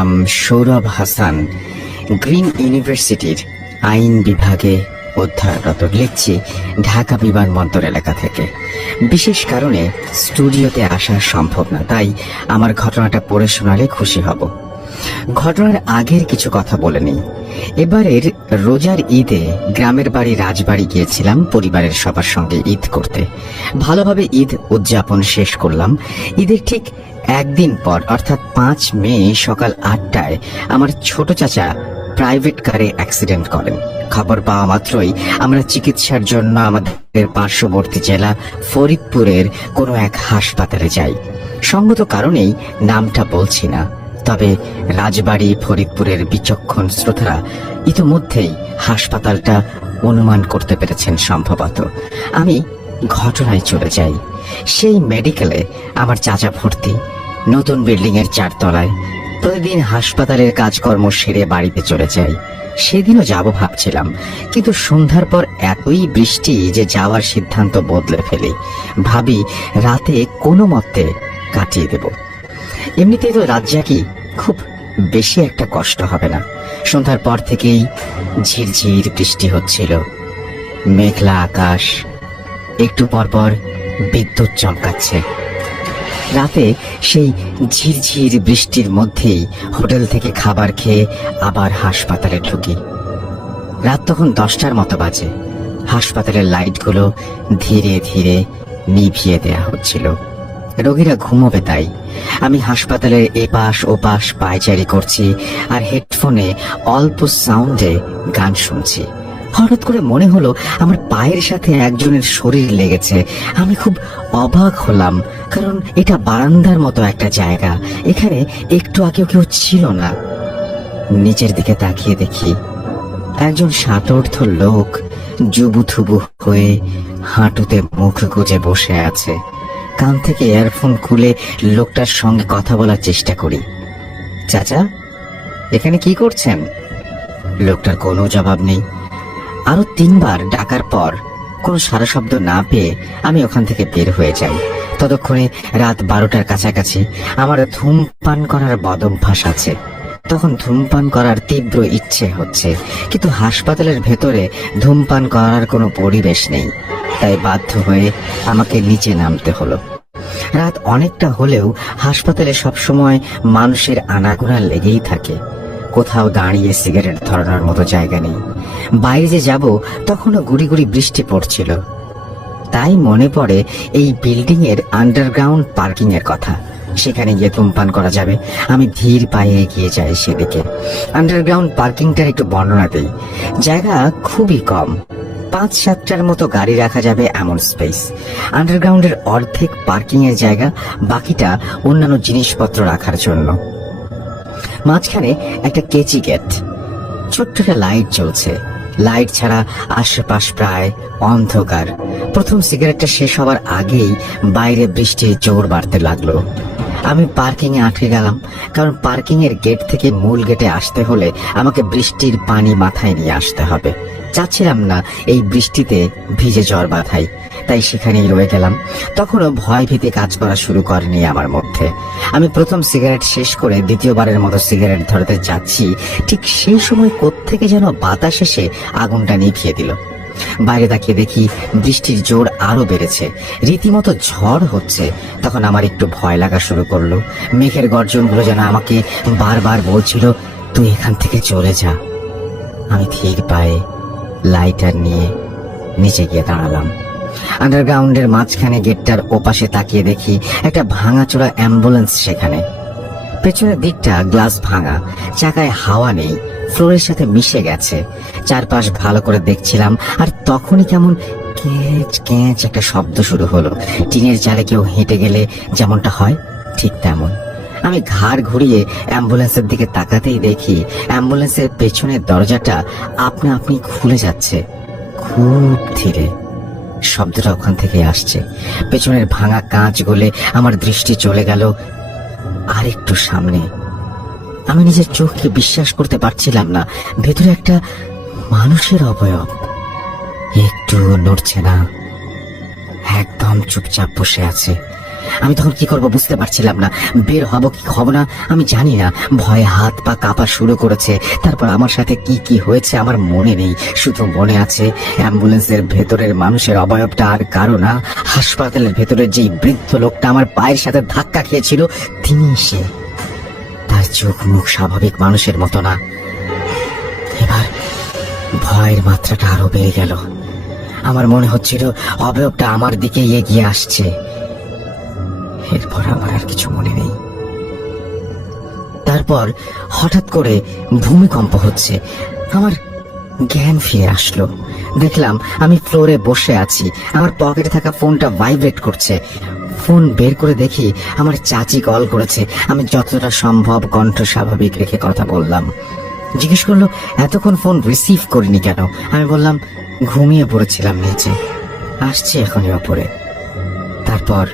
নাম সৌরভ হাসান, গ্রিন ইউনিভার্সিটির আইন বিভাগে অধ্যয়নরত। লিখছি ঢাকা বিমানবন্দর এলাকা থেকে। বিশেষ কারণে স্টুডিওতে আসা সম্ভব না, তাই আমার ঘটনাটা পড়ে শোনালে খুশি হব। ঘটনার আগের কিছু কথা বলে নিই। এবারের রোজার ঈদে গ্রামের বাড়ি রাজবাড়ি গিয়েছিলাম পরিবারের সবার সঙ্গে ঈদ করতে। ভালোভাবে ঈদ উদযাপন শেষ করলাম। ঈদের ঠিক একদিন পর অর্থাৎ 5 মে সকাল 8টায় আমার ছোট চাচা প্রাইভেট কারে অ্যাক্সিডেন্ট করেন। খবর পাওয়া মাত্রই আমরা চিকিৎসার জন্য আমাদের পার্শ্ববর্তী জেলা ফরিদপুরের কোনো এক হাসপাতালে যাই। সঙ্গত কারণেই নামটা বলছি না, তবে রাজবাড়ি ফরিদপুরের বিচক্ষণ শ্রোতারা ইতোমধ্যেই হাসপাতালটা অনুমান করতে পেরেছেন সম্ভবত। আমি ঘটনায় চলে যাই। সেই মেডিকেলে আমার চাচা ভর্তি, নতুন বিল্ডিং এর 4 তলায়। প্রতিদিন হাসপাতালের কাজকর্ম সেরে বাড়িতে চলে যাই। সেদিনও যাব ভাবছিলাম, কিন্তু সন্ধ্যার পর এতই বৃষ্টি যে যাওয়ার সিদ্ধান্ত বদলে ফেলি। ভাবি রাতে কোনো মতে কাটিয়ে দেব। এমনিতেই তো রাজ্জাকি খুব বেশি একটা কষ্ট হবে না। সন্ধ্যার পর থেকেই ঝিরঝির বৃষ্টি হচ্ছিল, মেঘলা আকাশ, একটু পরপর বিদ্যুৎ চমকাচ্ছে। রাতে সেই ঝিরঝির বৃষ্টির মধ্যেই হোটেল থেকে খাবার খেয়ে আবার হাসপাতালে ঢুকি। রাত তখন 10টার মতো বাজে। হাসপাতালের লাইটগুলো ধীরে ধীরে নিভিয়ে দেয়া হচ্ছিল, রোগীরা ঘুমোবে তাই। আমি হাসপাতালের এপাশ ওপাশ পায়চারি করছি আর হেডফোনে অল্প সাউন্ডে গান শুনছি। হঠাৎ করে মনে হলো আমার পায়ের সাথে একজনের শরীর লেগেছে। আমি খুব অবাক হলাম, কারণ এটা বারান্দার মতো একটা জায়গা, এখানে একটু আগেও কেউ ছিল না। নিচের দিকে তাকিয়ে দেখি একজন ষাটোর্ধ্ব লোক জুবুথুবু হয়ে হাঁটুতে মুখ গুজে বসে আছে। কান থেকে ইয়ারফোন খুলে লোকটার সঙ্গে কথা বলার চেষ্টা করি। চাচা, এখানে কি করছেন? লোকটার কোনো জবাব নেই। আরো 3 বার ডাকার পর কোনো সারা শব্দ না পেয়ে আমি ওখান থেকে বের হয়ে যাই। ততক্ষণে রাত 12টার কাছাকাছি। আমার ধূমপান করার বদভ্যাস আছে, তখন ধূমপান করার তীব্র ইচ্ছে হচ্ছে, কিন্তু হাসপাতালের ভেতরে ধূমপান করার কোনো পরিবেশ নেই, তাই বাধ্য হয়ে আমাকে নিচে নামতে হলো। রাত অনেকটা হলেও হাসপাতালে সবসময় মানুষের আনাগোনা লেগেই থাকে। কোথাও দাঁড়িয়ে সিগারেট ধরানোর মতো জায়গা নেই। বাইরে যে যাব তখনও গুড়ি গুড়ি বৃষ্টি পড়ছিল। তাই মনে পড়ে এই বিল্ডিং এর আন্ডারগ্রাউন্ড পার্কিং এর কথা। সেখানে গিয়ে ধূমপান করা যাবে। আমি ধীর পায়ে এগিয়ে যাই সেদিকে। আন্ডারগ্রাউন্ড পার্কিংটার একটু বর্ণনা দেই। জায়গা খুবই কম, 5-7টার মতো গাড়ি রাখা যাবে এমন স্পেস। আন্ডারগ্রাউন্ডের অর্ধেক পার্কিং এর জায়গা, বাকিটা অন্যান্য জিনিসপত্র রাখার জন্য। মাঝখানে একটা কেচি গেট, ছোট্ট একটা লাইট জ্বলছে। লাইট ছাড়া আশেপাশ প্রায় অন্ধকার। প্রথম সিগারেটটা শেষ হওয়ার আগেই বাইরে বৃষ্টির জোর বাড়তে লাগলো। আমি পার্কিং এ আটকে গেলাম, কারণ পার্কিং এর গেট থেকে মূল গেটে আসতে হলে আমাকে বৃষ্টির পানি মাথায় নিয়ে আসতে হবে। চাচ্ছিলাম না এই বৃষ্টিতে ভিজে জ্বর বাঁধাই, তাই সেখানেই রয়ে গেলাম। তখনও ভয় ভীতি কাজ করা শুরু করেনি আমার মধ্যে। আমি প্রথম সিগারেট শেষ করে দ্বিতীয়বারের মতো সিগারেট ধরাতে যাচ্ছি, ঠিক সেই সময় কোত্থেকে যেন বাতাস এসে আগুনটা নিভিয়ে দিল। বাইরে তাকিয়ে দেখি বৃষ্টির জোর আরো বেড়েছে, রীতিমতো ঝড় হচ্ছে। তখন আমার একটু ভয় লাগা শুরু করলো। মেঘের গর্জনগুলো যেন আমাকে বারবার বলছিল, তুই এখান থেকে চলে যা। আমি ধীর পায়ে লাইটার নিয়ে নিচে গিয়ে দাঁড়ালাম। আন্ডারগ্রাউন্ডের মাঝখানে গেটটার ওপাশে তাকিয়ে দেখি একটা ভাঙাচোরা অ্যাম্বুলেন্স সেখানে। পেছনের দিকটা গ্লাস ভাঙা, চাকায় হাওয়া নেই, ফ্লোরের সাথে মিশে গেছে। চারপাশ ভালো করে দেখছিলাম, আর তখনই কেমন ক্যাঁচ ক্যাঁচ একটা শব্দ শুরু হলো। টিনের চালে কেউ হেঁটে গেলে যেমনটা হয় ঠিক তেমন। আমি ঘাড় ঘুরিয়ে অ্যাম্বুলেন্সের দিকে তাকাতেই দেখি অ্যাম্বুলেন্সের পেছনের দরজাটা আপনা আপনি খুলে যাচ্ছে, খুব ধীরে। শব্দটা ওখান থেকে আসছে। পেছনের ভাঙা কাঁচ গলে আমার দৃষ্টি চলে গেল আর একটু সামনে। আমি নিজের চোখকে বিশ্বাস করতে পারছিলাম না। ভেতরে একটা মানুষের অবয়ব, একটু নড়ছে না, একদম চুপচাপ বসে আছে। আমি তখন কি করব বুঝতে পারছিলাম না। বের হব কি হব না আমি জানি না। ভয়ে হাত পা কাঁপা শুরু করেছে। তারপর আমার সাথে কি কি হয়েছে আমার মনে নেই, শুধু মনে আছে অ্যাম্বুলেন্সের ভেতরের মানুষের অবয়বটা আর কারো না, হাসপাতালের ভেতরের যেই বৃদ্ধ লোকটা আমার পায়ের সাথে ধাক্কা খেয়েছিল তিনি সে। তার চোখ মুখ স্বাভাবিক মানুষের মতো না। এবার ভয়ের মাত্রাটা আরো বেড়ে গেল। আমার মনে হচ্ছিল অবয়বটা আমার দিকে এগিয়ে আসছে। এরপর আমার আর কিছু মনে নেই। তারপর হঠাৎ করে ভূমিকম্প হচ্ছে। আমার জ্ঞান ফিরে আসলো। দেখলাম আমি ফ্লোরে বসে আছি, আমার পকেটে থাকা ফোনটা ভাইব্রেট করছে। ফোন বের করে দেখি আমার চাচি কল করেছে। আমি যতটা সম্ভব কণ্ঠ স্বাভাবিক রেখে কথা বললাম। জিজ্ঞেস করলো এতক্ষণ ফোন রিসিভ করিনি কেন। আমি বললাম ঘুমিয়ে পড়েছিলাম নিচে, আসছি এখনই ওপরে। তারপর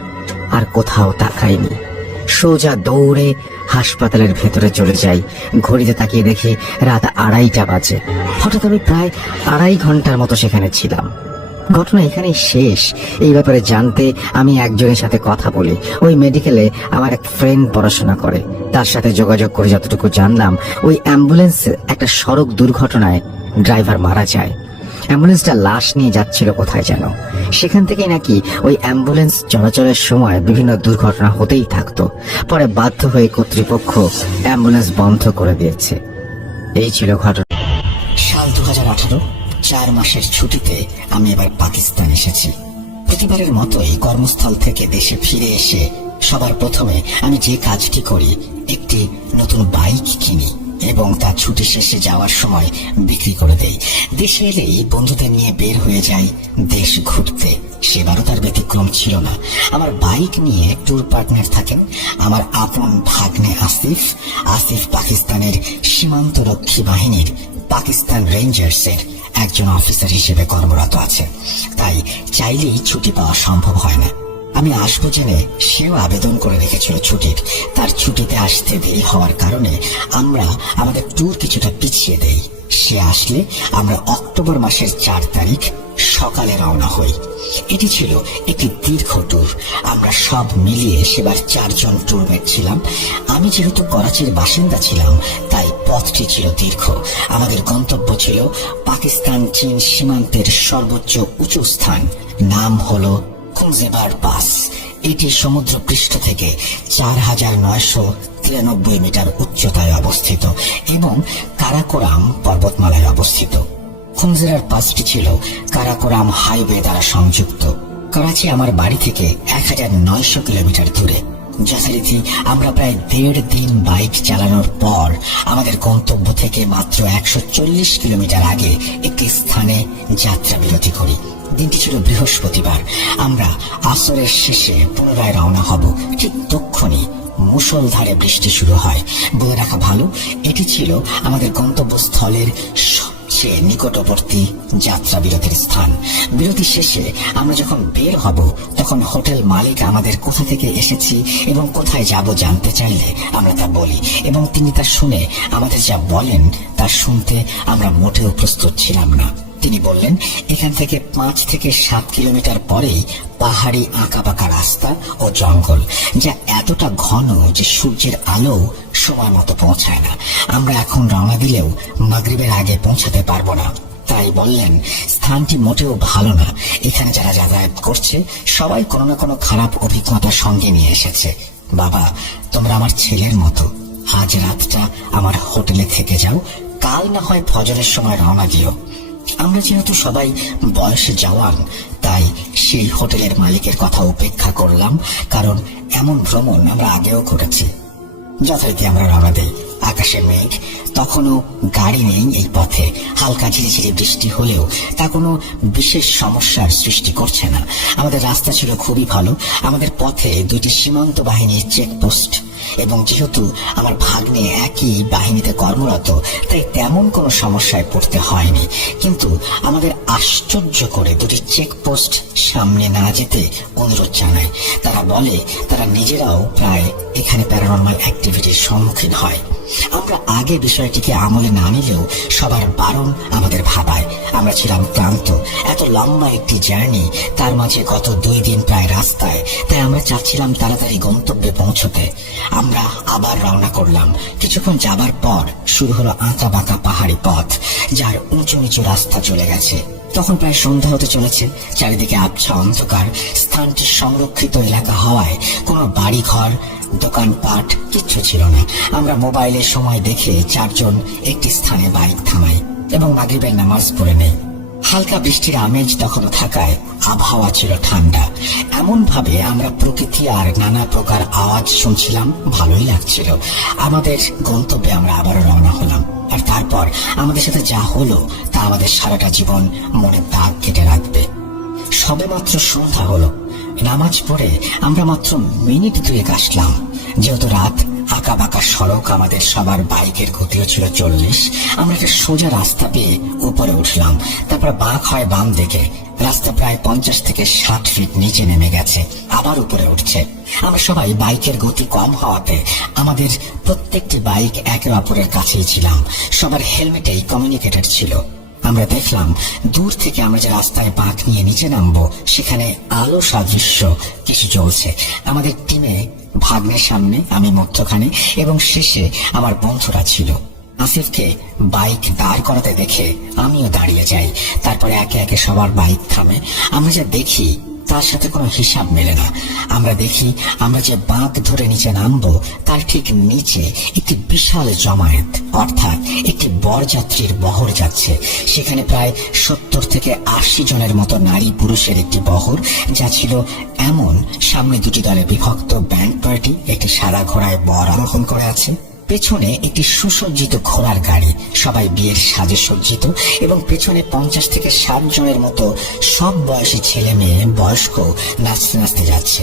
আর কোথাও তাকাইনি, সোজা দৌড়ে হাসপাতালের ভেতরে চলে যাই। ঘড়িতে তাকিয়ে দেখি রাত 2:30টা বাজে। হঠাৎ আমি প্রায় 2.5 ঘন্টার মতো সেখানে ছিলাম। ঘটনা এখানেই শেষ। এই ব্যাপারে জানতে আমি একজনের সাথে কথা বলি। ওই মেডিকেলে আমার এক ফ্রেন্ড পড়াশোনা করে। তার সাথে যোগাযোগ করে যতটুকু জানলাম, ওই অ্যাম্বুলেন্স একটা সড়ক দুর্ঘটনায় ড্রাইভার মারা যায়। অ্যাম্বুলেন্সটা লাশ নিয়ে যাচ্ছিল কোথায় যেন। সেখান থেকেই নাকি ওই অ্যাম্বুলেন্স চলাচলের সময় বিভিন্ন দুর্ঘটনা হতেই থাকতো। পরে বাধ্য হয়ে কর্তৃপক্ষ অ্যাম্বুলেন্স বন্ধ করে দিয়েছে। এই ছিল ঘটনা। সাল 2018, 4 মাসের ছুটিতে আমি এবার পাকিস্তান এসেছি। প্রতিবারের মতোই কর্মস্থল থেকে দেশে ফিরে এসে সবার প্রথমে আমি যে কাজটি করি, একটি নতুন বাইক কিনি এবং তা ছুটি শেষে যাওয়ার সময় বিক্রি করে দেই। দেশে এলেই বন্ধুদের নিয়ে বের হয়ে যাই দেশ ঘুরতে। সেবারও তার ব্যতিক্রম ছিল না। আমার বাইক নিয়ে ট্যুর পার্টনার থাকেন আমার আপন ভাগ্নে আসিফ। আসিফ পাকিস্তানের সীমান্তরক্ষী বাহিনীর পাকিস্তান রেঞ্জার্সের একজন অফিসার হিসেবে কর্মরত আছে, তাই চাইলেই ছুটি পাওয়া সম্ভব হয় না। আমি আসবো জেনে সেও আবেদন করে রেখেছিল ছুটির। তার ছুটিতে আসতে দেরি হওয়ার কারণে আমরা আমাদের ট্যুর কিছুটা পিছিয়ে দেই। সে আসলে আমরা অক্টোবর মাসের 4 তারিখ সকালে রওনা হই। এটি ছিল একটি দীর্ঘ ট্যুর। আমরা সব মিলিয়ে সেবার 4 জন ট্যুরমেট ছিলাম। আমি যেহেতু করাচির বাসিন্দা ছিলাম, তাই পথটি ছিল দীর্ঘ। আমাদের গন্তব্য ছিল পাকিস্তান চীন সীমান্তের সর্বোচ্চ উঁচু স্থান, নাম হলো খুনজেবার পাস। এটি সমুদ্র পৃষ্ঠ থেকে 4993 মিটার উচ্চতায় অবস্থিত এবং কারাকোরাম পর্বতমালায় অবস্থিত। খুনজেরার পাসটি ছিল কারাকোরাম হাইওয়ে দ্বারা সংযুক্ত। করাচি আমার বাড়ি থেকে 1900 কিলোমিটার দূরে। যথারীতি আমরা প্রায় 1.5 দিন বাইক চালানোর পর আমাদের গন্তব্য থেকে মাত্র 140 কিলোমিটার আগে একটি স্থানে যাত্রা বিরতি করি। দিনটি ছিল বৃহস্পতিবার। আমরা আসরের শেষে পুনরায় রওনা হব। ঠিক তক্ষুনি মুষলধারে বৃষ্টি শুরু হয়। বলে রাখা ভালো, এটি ছিল আমাদের গন্তব্যস্থলের সবচেয়ে নিকটবর্তী যাত্রা বিরতির স্থান। বিরতি শেষে আমরা যখন বের হব, তখন হোটেল মালিক আমাদের কোথা থেকে এসেছি এবং কোথায় যাব জানতে চাইলে আমরা তা বলি, এবং তিনি তা শুনে আমাদের যা বলেন তা শুনতে আমরা মোটেও প্রস্তুত ছিলাম না। তিনি বললেন এখান থেকে 5 থেকে 7 কিলোমিটার পরেই পাহাড়ি আঁকাবাঁকা রাস্তা ও জঙ্গল, যা এতটা ঘন যে সূর্যের আলো সময় মতো পৌঁছায় না। আমরা এখন রওনা দিলেও মাগরিবের আগে পৌঁছাতে পারবো না। তাই বললেন স্থানটি মোটেও ভালো না। এখানে যারা যাতায়াত করছে সবাই কোনো না কোনো খারাপ অভিজ্ঞতা সঙ্গে নিয়ে এসেছে। বাবা, তোমরা আমার ছেলের মতো। আজ রাতটা আমার হোটেলে থেকে যাও, কাল না হয় ফজরের সময় রওনা দিও। আমরা যেহেতু সবাই বয়সে জওয়ান, তাই সেই হোটেলের মালিকের কথা উপেক্ষা করলাম, কারণ এমন ভ্রমণ আমরা আগেও করেছি। যথারীতি আমরা রওনা দেই। আকাশে মেঘ, তখনও গাড়ি নেই এই পথে। হালকা ঝিরিঝিরি বৃষ্টি হলেও তা কোনো বিশেষ সমস্যার সৃষ্টি করছে না। আমাদের রাস্তা ছিল খুবই ভালো। আমাদের পথে 2টি সীমান্ত বাহিনীর চেকপোস্ট, এবং যেহেতু আমার ভাগ্নে একই বাহিনীতে কর্মরত, তাই তেমন কোনো সমস্যায় পড়তে হয়নি। কিন্তু আমাদের আশ্চর্য করে 2টি চেকপোস্ট সামনে না যেতে অনুরোধ জানায়। তারা বলে তারা নিজেরাও প্রায় এখানে প্যারানরমাল অ্যাক্টিভিটির সম্মুখীন হয়। আমরা আগে বিষয়টিকে আমলে না নিলেও সবার বারণ আমাদের ভাবায়। আমরা ছিলাম ক্লান্ত, এত লম্বা একটি জার্নি, তার মাঝে গত 2 দিন প্রায় রাস্তায়, তাই আমরা চাচ্ছিলাম তাড়াতাড়ি গন্তব্যে পৌঁছতে। আমরা আবার রওনা করলাম। কিছুক্ষণ যাবার পর শুরু হলো আঁকা বাঁকা পাহাড়ি পথ, যার উঁচু নিচু রাস্তা চলে গেছে। তখন প্রায় সন্ধ্যা হতে চলেছে, চারিদিকে আবছা অন্ধকার। স্থানটি সংরক্ষিত এলাকা হওয়ায় কোনো বাড়ি ঘর, দোকানপাট কিচ্ছু ছিল না। আমরা মোবাইলে সময় দেখে 4 জন একটি স্থানে বাইক থামাই এবং মাগরিবের নামাজ পড়ে নেই। হালকা বৃষ্টির আমেজ তখনও থাকায় আবহাওয়া ছিল ঠান্ডা। এমন ভাবে আমরা প্রকৃতি আর নানা প্রকার আওয়াজ শুনছিলাম, ভালোই লাগছিল। আমাদের গন্তব্যে আমরা আবারও রওনা হলাম। আর তারপর আমাদের সাথে যা হলো তা আমাদের সারাটা জীবন মনে দাগ কেটে রাখবে। সবেমাত্র সন্ধ্যা হলো, নামাজ পড়ে আমরা মাত্র মিনিট 2 আসলাম। যেহেতু রাত, আঁকা বাঁকা সড়ক, আমাদের সবার বাইকের গতিও ছিল 40। আমরা একটা সোজা রাস্তা পেয়ে উপরে উঠলাম। তারপর বাঁক হয় বাম দিকে। রাস্তা প্রায় 50 থেকে 60 ফিট নিচে নেমে গেছে, আবার উপরে উঠছে। আমরা সবাই বাইকের গতি কম হওয়াতে আমাদের প্রত্যেকটি বাইক একে অপরের কাছেই ছিলাম। সবার হেলমেটেই কমিউনিকেটর ছিল। আমরা দেখলাম দূর থেকে আমরা যে রাস্তায় বাঁক নিয়ে নিচে নামবো, সেখানে আলো সাদৃশ্য কিছু জ্বলছে। আমাদের টিমে ভাগ্নের সামনে, আমি মধ্যখানে এবং শেষে আমার বন্ধুরা ছিল। আসিফকে বাইক দাঁড় করাতে দেখে আমিও দাঁড়িয়ে যাই। তারপরে একে একে সবার বাইক থামে। আমরা যা দেখি তার সাথে কোনো হিসাব মেলে না। আমরা দেখি আমরা যে বাঁক ধরে নিচে নামবো তার ঠিক নিচে একটি বিশাল জমায়েত, অর্থাৎ একটি বরযাত্রীর বহর যাচ্ছে। সেখানে প্রায় 70 থেকে 80 জনের মতো নারী পুরুষের একটি বহর, যা ছিল এমন, সামনে 2টি দলে বিভক্ত ব্যান্ড পার্টি একটি সাদা ঘোড়ায় বর আরোহণ করে আছে, পেছনে একটি সুসজ্জিত ঘোড়ার গাড়ি, সবাই বিয়ের সাজে সজ্জিত, এবং পেছনে 50 থেকে 60 জনের মতো সব বয়সী ছেলে মেয়ে, বয়স্ক নাচতে নাচতে যাচ্ছে।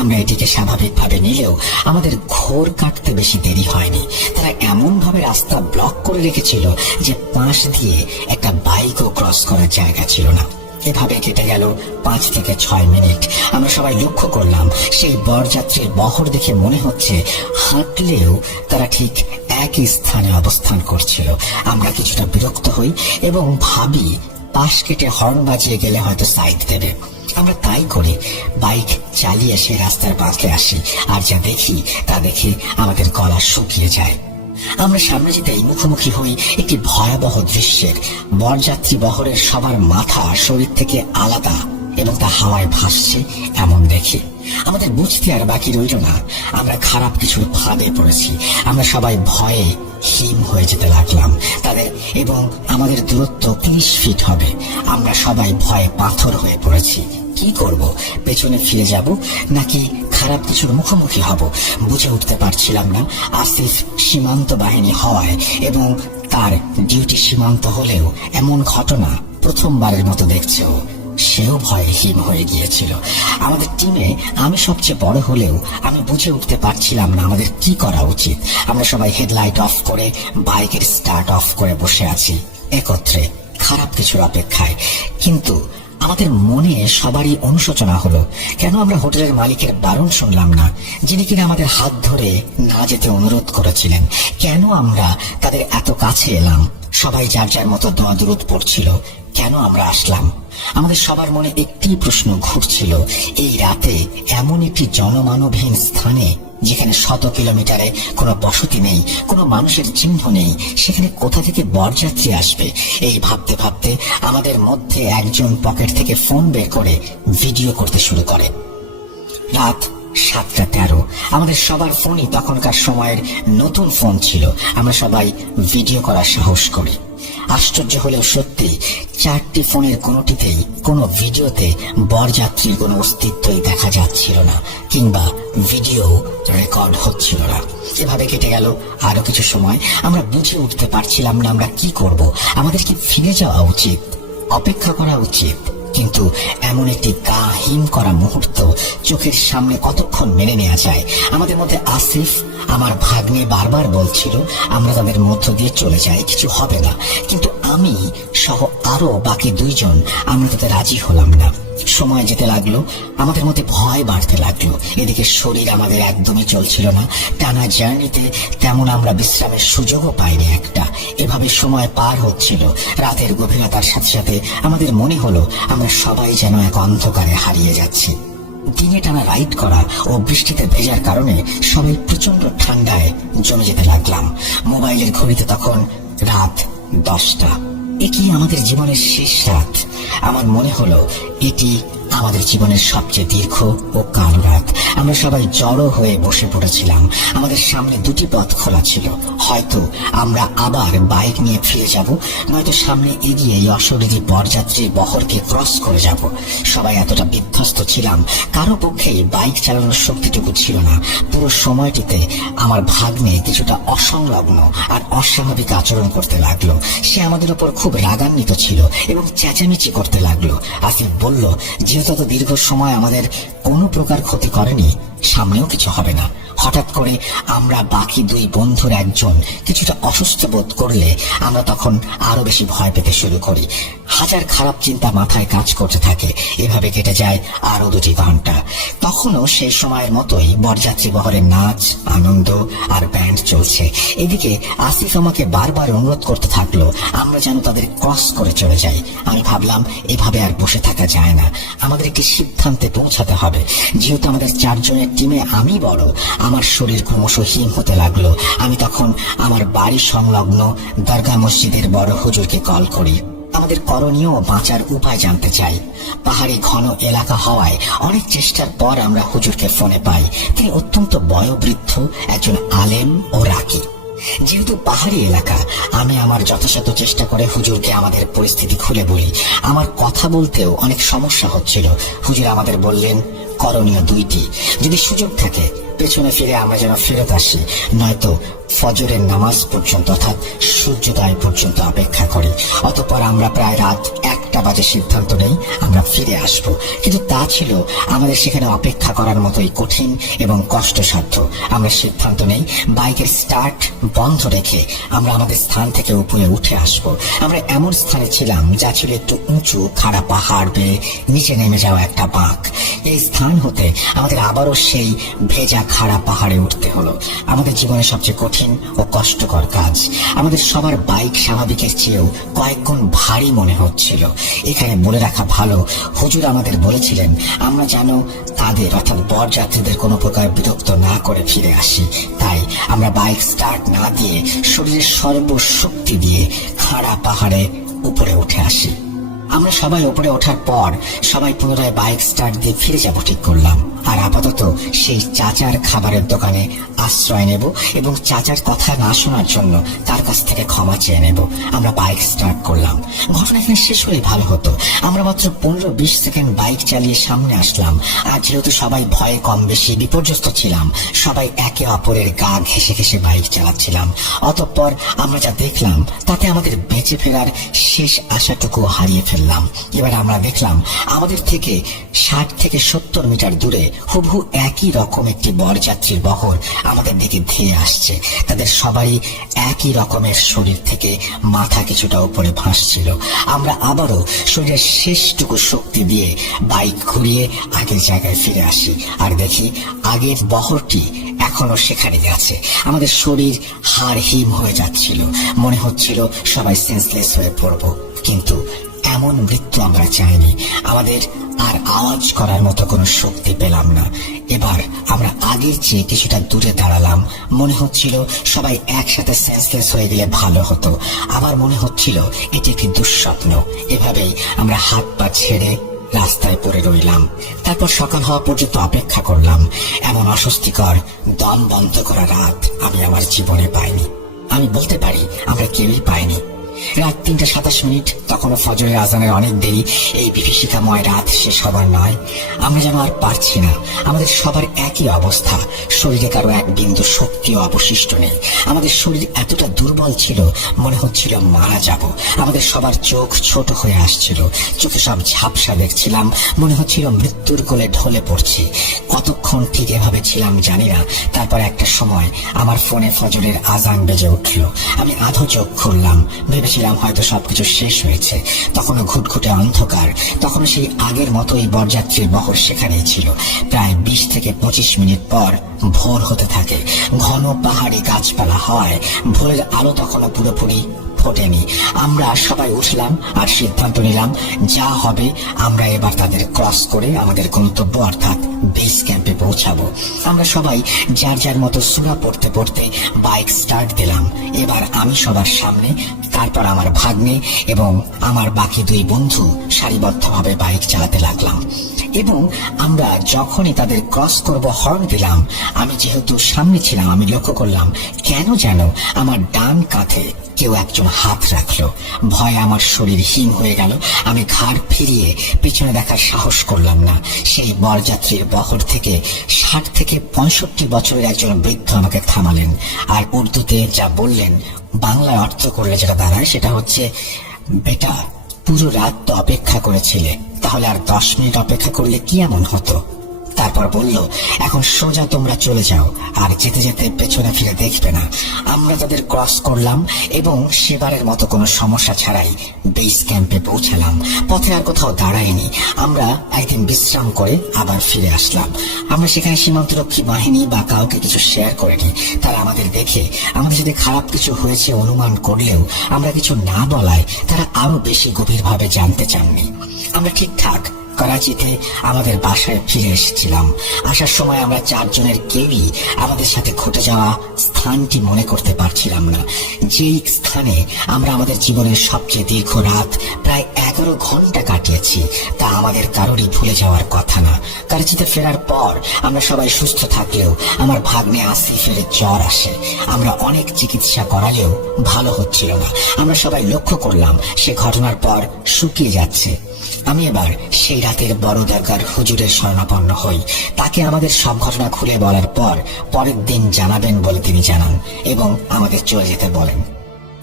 আমরা এটিকে স্বাভাবিকভাবে নিলেও আমাদের ঘোর কাটতে বেশি দেরি হয়নি। তারা এমন ভাবে রাস্তা ব্লক করে রেখেছিল যে পাশ দিয়ে একটা বাইকও ক্রস করার জায়গা ছিল না। এভাবে কেটে গেল 5 থেকে 6 মিনিট। আমরা সবাই লক্ষ্য করলাম সেই বরযাত্রীর বহর দেখে মনে হচ্ছে হাঁটলেও তারা ঠিক একই স্থানে অবস্থান করছিল। আমরা কিছুটা বিরক্ত হই এবং ভাবি পাশ কেটে হর্ন বাজিয়ে গেলে হয়তো সাইড দেবে। আমরা তাই করে বাইক চালিয়ে সে রাস্তার বাঁকে আসি, আর যা দেখি তা দেখে আমাদের গলা শুকিয়ে যায়। আমরা সামনে যেতেই মুখোমুখি হই একটি ভয়াবহ দৃশ্যের। বরযাত্রী বহরের সবার মাথা শরীর থেকে আলাদা এবং তা হাওয়ায় ভাসছে এমন দেখে আমাদের বুঝতে আর বাকি রইল না, আমরা খারাপ কিছুর ফাঁদে পড়েছি। আমরা সবাই ভয়ে হিম হয়ে যেতে লাগলাম। তাদের এবং আমাদের দূরত্ব 30 ফিট হবে। আমরা সবাই ভয়ে পাথর হয়ে পড়েছি। কি করব? পেছনে ফিরে যাব নাকি খারাপ কিছুর মুখোমুখি হব বুঝে উঠতে পারছিলাম না। আসিফ সীমান্ত বাহিনী হওয়ায় এবং তার ডিউটি সীমান্ত হলেও এমন ঘটনা প্রথমবারের মতো দেখছে ও। সেও ভয়ে হিম হয়ে গিয়েছিল। আমাদের টিমে আমি সবচেয়ে বড় হলেও আমি বুঝে উঠতে পারছিলাম না আমাদের কি করা উচিত। আমরা সবাই হেডলাইট অফ করে বাইকের স্টার্ট অফ করে বসে আছি একত্রে, খারাপ কিছুর অপেক্ষায়। কিন্তু আমাদের মনে সবারই অনুশোচনা হলো, কেন আমরা হোটেলের মালিকের বারণ শুনলাম না, যিনি কিনা আমাদের হাত ধরে না যেতে অনুরোধ করেছিলেন? কেন আমরা তাদের এত কাছে এলাম? সবাই যার যার মতো দোয়া দুরুদ পড়ছিল, কেন আমরা আসলাম? আমাদের সবার মনে একটি প্রশ্ন ঘুরছিল, এই রাতে এমন একটি জনমানবহীন স্থানে যেখানে 100 কিলোমিটারে কোনো বসতি নেই, কোনো মানুষের চিহ্ন নেই, সেখানে কোথা থেকে বরযাত্রী আসবে? এই ভাবতে ভাবতে আমাদের মধ্যে একজন পকেট থেকে ফোন বের করে ভিডিও করতে শুরু করে। রাত 7:13। আমাদের সবার ফোনই তখনকার সময়ের নতুন ফোন ছিল। আমরা সবাই ভিডিও করার সাহস করি। আশ্চর্য হলেও সত্যি, 4টি ফোনের কোনোটিতেই কোনো ভিডিওতে বরযাত্রীর কোনো অস্তিত্বই দেখা যাচ্ছিল না, কিংবা ভিডিও রেকর্ড হচ্ছিল না। এভাবে কেটে গেল আরো কিছু সময়। আমরা বুঝে উঠতে পারছিলাম না আমরা কি করব। আমাদের কি ফিরে যাওয়া উচিত, অপেক্ষা করা উচিত? কিন্তু এমন একটি গা হিম করা মুহূর্ত চোখের সামনে কতক্ষণ মেনে নেওয়া যায়? আমাদের মধ্যে আসিফ, আমার ভাগ্নে, বারবার বলছিল আমরা তাদের মধ্য দিয়ে চলে যাই, কিছু হবে না। কিন্তু আমি সহ আরো বাকি 2 জন আমরা তাতে রাজি হলাম না। সময় যেতে লাগলো, আমাদের মধ্যে ভয় বাড়তে লাগলো। এদিকে শরীর আমাদের একদমই চলছিল না। টানা জার্নিতে তেমন আমরা বিশ্রামের সুযোগও পাইনি একটা। এভাবে সময় পার হচ্ছিল। রাতের গভীরতার সাথে সাথে আমাদের মনে হলো আমরা সবাই যেন এক অন্ধকারে হারিয়ে যাচ্ছি। দিনে টানা রাইড করা ও বৃষ্টিতে ভেজার কারণে সবাই প্রচন্ড ঠান্ডায় জমে যেতে লাগলাম। মোবাইলের ঘড়িতে তখন রাত 10টা। এ কি আমাদের জীবনের শেষ রাত? আমার মনে হলো এটি আমাদের জীবনের সবচেয়ে দীর্ঘ ও কালো রাত। আমরা সবাই জড়ো হয়ে বসে পড়েছিলাম। আমাদের সামনে 2টি পথ খোলা ছিল। হয়তো আমরা আবার বাইক নিয়ে ফিরে যাব, নয়তো সামনে এগিয়ে এই অশরীরী বরযাত্রীর বহরকে ক্রস করে যাব। সবাই এতটা বিধ্বস্ত ছিলাম, কারো পক্ষেই বাইক চালানোর শক্তিটুকু ছিল না। পুরো সময়টিতে আমার ভাগ্নে কিছুটা অসংলগ্ন আর অস্বাভাবিক আচরণ করতে লাগলো। সে আমাদের উপর খুব রাগান্বিত ছিল এবং চেঁচামেচি করতে লাগলো। আসিফ বলল, যেহেতু এত দীর্ঘ সময় আমাদের কোনো প্রকার ক্ষতি করেনি, সামনেও কিছু হবে না। হঠাৎ করে আমরা বাকি 2 বন্ধুর একজন কিছুটা অসুস্থ বোধ করলে আমরা তখন আরো বেশি ভয় পেতে শুরু করি। হাজার খারাপ চিন্তা মাথায় কাজ করতে থাকে। এভাবে কেটে যায় আরো 2টি ঘন্টা। তখনও সেই সময়ের মতোই বরযাত্রী বহরের নাচ, আনন্দ আর ব্যান্ড চলছে। এদিকে আসিফ আমাকে বারবার অনুরোধ করতে থাকলো আমরা যেন তাদের ক্রস করে চলে যাই। আমি ভাবলাম এভাবে আর বসে থাকা যায় না, আমাদের একটি সিদ্ধান্তে পৌঁছাতে হবে। যেহেতু আমাদের 4 জনের টিমে আমি বড়, আমার শরীর ক্রমশ হিম হতে লাগলো। আমি তখন আমার বাড়ি সংলগ্ন দরগা মসজিদের বড় হুজুরকে কল করি। আমাদের করণীয় ও বাঁচার উপায় জানতে চাই। পাহাড়ি ঘন এলাকা হওয়ায় অনেক চেষ্টার পর আমরা হুজুরকে ফোনে পাই। তিনি অত্যন্ত বয়োবৃদ্ধ একজন আলেম ও রাকি। যেহেতু পাহাড়ি এলাকা, আমি আমার যথাসাধ্য চেষ্টা করে হুজুরকে আমাদের পরিস্থিতি খুলে বলি। আমার কথা বলতেও অনেক সমস্যা হচ্ছিল। হুজুর আমাদের বললেন করণীয় 2টি। যদি সুযোগ থাকে পেছনে ফিরে আমরা যেন ফেরত আসি, নয়তো ফজরের নামাজ পর্যন্ত অর্থাৎ সূর্যোদয় পর্যন্ত অপেক্ষা করি। অতঃপর আমরা প্রায় রাত 1টা বাজে সিদ্ধান্ত নেই আমরা ফিরে আসব। কিন্তু তা ছিল আমাদের সেখানে অপেক্ষা করার মতোই কঠিন এবং কষ্টসাধ্য। আমরা সিদ্ধান্ত নেই বাইকের স্টার্ট বন্ধ রেখে আমরা আমাদের স্থান থেকে উপরে উঠে আসব। আমরা এমন স্থানে ছিলাম যা ছিল একটু উঁচু, খাড়া পাহাড় বেয়ে নিচে নেমে যাওয়া একটা বাঁক। এই স্থান হতে আমাদের আবারও সেই ভেজা খাড়া পাহাড়ে উঠতে হলো। আমাদের জীবনের সবচেয়ে কঠিন ও কষ্টকর কাজ। আমাদের সবার বাইক স্বাভাবিকের চেয়েও কয়েক গুণ ভারী মনে হচ্ছিল। এখানে বলে রাখা ভালো, হুজুর আমাদের বলেছিলেন আমরা যেন তাদের অর্থাৎ বরযাত্রীদের কোনো প্রকার বিরক্ত না করে ফিরে আসি। তাই আমরা বাইক স্টার্ট না দিয়ে শরীরের সর্বশক্তি দিয়ে খাড়া পাহাড়ে উপরে উঠে আসি। আমরা সবাই উপরে ওঠার পর সবাই পুনরায় বাইক স্টার্ট দিয়ে ফিরে যাব ঠিক করলাম। আর আপাতত সেই চাচার খাবারের দোকানে আশ্রয় নেব এবং চাচার কথা না শোনার জন্য তার কাছ থেকে ক্ষমা চেয়ে নেব। আমরা বাইক স্টার্ট করলাম। ঘটনা এখানে শেষ হলে ভালো হতো। আমরা মাত্র 15-20 সেকেন্ড বাইক চালিয়ে সামনে আসলাম। আর যেহেতু সবাই ভয়ে কম বেশি বিপর্যস্ত ছিলাম, সবাই একে অপরের গা ঘেঁষে ঘেঁষে বাইক চালাচ্ছিলাম। অতঃপর আমরা যা দেখলাম তাতে আমাদের বেঁচে ফেরার শেষ আশাটুকু হারিয়ে ফেললাম। এবার আমরা দেখলাম আমাদের থেকে 60 থেকে 70 মিটার দূরে হুবহু একই রকম একটি বরযাত্রীর বহর আমাদের দিকে ধেয়ে আসছে। তাদের সবারই একই রকমের শরীর থেকে মাথা কিছুটা উপরে ভাসছিল। আমরা আবারও শরীরের শেষটুকু শক্তি দিয়ে বাইক ঘুরিয়ে আগের জায়গায় ফিরে আসি আর দেখি আগের বহরটি এখনো সেখানেই আছে। আমাদের শরীর হাড় হিম হয়ে যাচ্ছিল। মনে হচ্ছিল সবাই সেন্সলেস হয়ে পড়ব, কিন্তু এমন মৃত্যু আমরা চাইনি। আমাদের আর আওয়াজ করার মতো কোনো শক্তি পেলাম না। এবার আমরা আগের চেয়ে কিছুটা দূরে দাঁড়ালাম। মনে হচ্ছিল সবাই একসাথে সেন্সলেস হয়ে গেলে ভালো হতো। আবার মনে হচ্ছিল এটি একটি দুঃস্বপ্ন। এভাবেই আমরা হাত পা ছেড়ে রাস্তায় পড়ে রইলাম। তারপর সকাল হওয়া পর্যন্ত অপেক্ষা করলাম। এমন অস্বস্তিকর দম বন্ধ করা রাত আমি আমার জীবনে পাইনি। আমি বলতে পারি আমরা কেউই পাইনি। রাত 3:27, তখনও ফজরের আজানের অনেক দেরি। এই বিভীষিকাময় রাত শেষ হবার নয়। আমরা যেন আর পারছি না। আমাদের সবার একই অবস্থা। শরীরে কারো এক বিন্দু শক্তিও অবশিষ্ট নেই। আমাদের শরীর এতটা দুর্বল ছিল মনে হচ্ছিল মারা যাব। আমাদের সবার চোখ ছোট হয়ে আসছিল। চোখে সব ঝাপসা দেখছিলাম। মনে হচ্ছিল মৃত্যুর কোলে ঢলে পড়ছি। কতক্ষণ ঠিক এভাবে ছিলাম জানি না। তারপর একটা সময় আমার ফোনে ফজরের আজান বেজে উঠল। আমি আধো চোখ খুললাম। ভেবেছিলাম হয়তো সবকিছু শেষ হয়েছে। তখনও ঘুটঘুটে অন্ধকার, তখনও সেই আগের মতোই বরযাত্রীর বহর সেখানেই ছিল। প্রায় 20 থেকে 25 মিনিট পর ভোর হতে থাকে। ঘন পাহাড়ি গাছপালা হয়, ভোরের আলো তখনও পুরোপুরি ফোটেনি। আমরা সবাই উঠলাম আর সিদ্ধান্ত নিলাম যা হবে আমরা এবার তাদের ক্রস করে আমাদের গন্তব্য অর্থাৎ বেস ক্যাম্পে পৌঁছাবো। আমরা সবাই যার যার মতো সূরা পড়তে পড়তে বাইক স্টার্ট দিলাম। এবার আমি সবার সামনে, তারপর আমার ভাগ্নে এবং আমার বাকি 2 বন্ধু সারিবদ্ধভাবে বাইক চালাতে লাগলাম। এবং আমরা যখনই তাদের ক্রস করব হর্ন দিলাম। আমি যেহেতু সামনে ছিলাম, আমি লক্ষ্য করলাম কেন যেন আমার ডান কাঁধে কেউ একজন হাত রাখলো। ভয়ে আমার শরীর হিম হয়ে গেল। আমি ঘাড় ফিরিয়ে পিছনে দেখার সাহস করলাম না। সেই বরযাত্রীর বহর থেকে 60 থেকে 65 বছরের একজন বৃদ্ধ আমাকে থামালেন আর উর্দুতে যা বললেন বাংলায় অর্থ করলে যেটা দাঁড়ায় সেটা হচ্ছে, বেটা পুরো রাত তো অপেক্ষা করেছিলে, তাহলে আর 10 মিনিট অপেক্ষা করলে কি এমন হতো। তারপর বলল, এখন সোজা তোমরা চলে যাও আর যেতে যেতে পেছনে ফিরে দেখবে না। আমরা তাদের ক্রস করলাম এবং সেবারের মতো কোনো সমস্যা ছাড়াই বেস ক্যাম্পে পৌঁছালাম। পথে আর কোথাও দাঁড়াইনি। আমরা একদিন বিশ্রাম করে আবার ফিরে আসলাম। আমরা সেখানে সীমান্তরক্ষী বাহিনী বা কাউকে কিছু শেয়ার করিনি। তারা আমাদের দেখে আমাদের সাথে খারাপ কিছু হয়েছে অনুমান করলেও আমরা কিছু না বলায় তারা আরো বেশি গভীরভাবে জানতে চাননি। আমরা ঠিকঠাক করাচিতে আমাদের বাসায় ফিরে এসেছিলাম। আসার সময় আমরা 4 জনের কেউই আমাদের সাথে ঘটে যাওয়া স্থানটি মনে করতে পারছিলাম না। যেই স্থানে আমরা আমাদের জীবনের সবচেয়ে দীর্ঘ রাত প্রায় 11 ঘন্টা কাটিয়েছি তা আমাদের কারোরই ভুলে যাওয়ার কথা না। করাচিতে ফেরার পর আমরা সবাই সুস্থ থাকলেও আমার ভাগ্নে আসিফের জ্বর আসে। আমরা অনেক চিকিৎসা করালেও ভালো হচ্ছিল না। আমরা সবাই লক্ষ্য করলাম সে ঘটনার পর শুকিয়ে যাচ্ছে। আমি এবার সেই রাতের বড় দরগার হুজুরের শরণাপন্ন হই। তাকে আমাদের সব ঘটনা খুলে বলার পর পরের দিন জানাবেন বলে তিনি জানান এবং আমাদের চলে যেতে বলেন।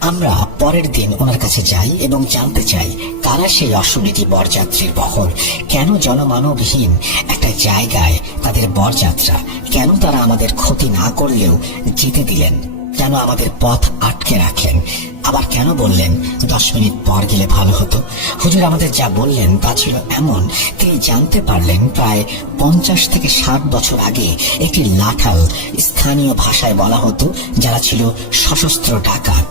আমরা পরের দিন ওনার কাছে যাই এবং জানতে চাই কারা সেই অশরীরী বরযাত্রীর বহর, কেন জনমানবহীন একটা জায়গায় তাদের বরযাত্রা, কেন তারা আমাদের ক্ষতি না করলেও যেতে দিলেন, কেন আমাদের পথ আটকে রাখলেন, আবার কেন বললেন 10 মিনিট পর গেলে ভালো হতো। হুজুর আমাদের যা বললেন তা ছিল এমন, তিনি জানতে পারলেন প্রায় 50 থেকে 60 বছর আগে একটি লাঠাল, স্থানীয় ভাষায় বলা হতো যারা ছিল সশস্ত্র ডাকাত,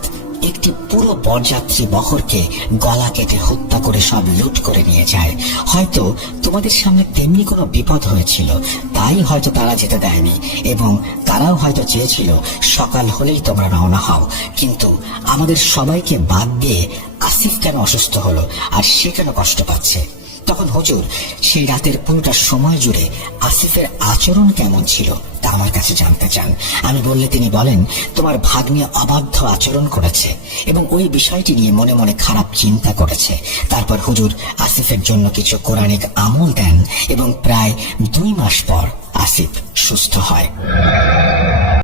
একটি পুরো বরযাত্রী বহরকে গলা কেটে হত্যা করে সব লুট করে নিয়ে যায়। হয়তো তোমাদের সামনে তেমনি কোনো বিপদ হয়েছিল, তাই হয়তো তারা যেতে দেয়নি এবং তারাও হয়তো চেয়েছিল সকাল হলেই তোমরা রওনা হও। কিন্তু আমাদের সবাইকে বাদ দিয়ে আসিফ কেন অসুস্থ হলো আর সে কেন কষ্ট পাচ্ছে? তখন হুজুর সেই রাতের পুরোটা সময় জুড়ে আসিফের আচরণ কেমন ছিল তা আমার কাছে জানতে চান। আমি বললে তিনি বলেন, তোমার ভাগ্নে অবাধ্য আচরণ করেছে এবং ওই বিষয়টি নিয়ে মনে মনে খারাপ চিন্তা করেছে। তারপর হুজুর আসিফের জন্য কিছু কোরআনিক আমল দেন এবং প্রায় 2 মাস পর আসিফ সুস্থ হয়।